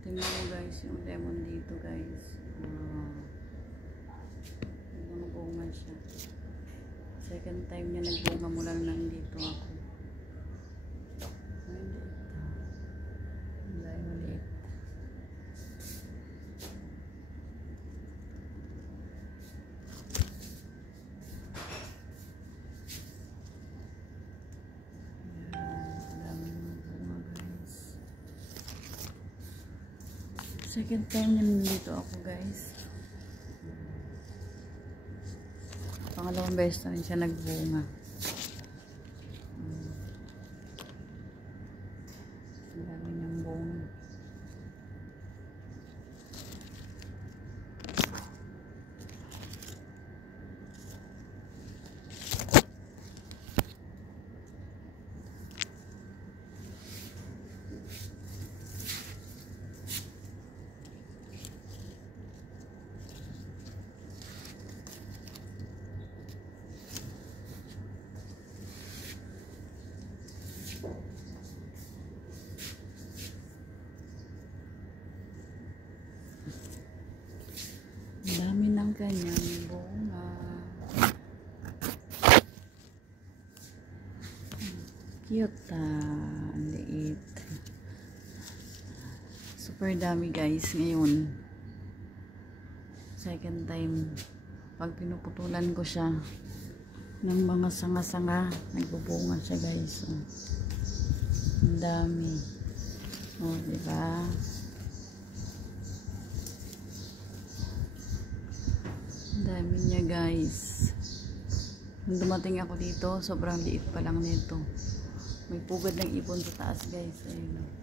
Tingnan mo guys, yung lemon dito guys. Nagbunga siya. Second time niya nagbunga mula nung nandito ako. Maliit. Second time na nandito ako guys. Pangalawang beses na rin siya nagbunga. Ang dami niyang bunga. Ang dami ng kanyang bunga. Cute ang liit. Super dami guys ngayon. Second time pag pinuputulan ko siya ng mga sanga-sanga, nagbubunga siya guys. Ang dami. Diba? Ang dami niya guys. Nung dumating ako dito, sobrang liit pa lang nito. May pugad ng ibon sa taas guys. Ayun.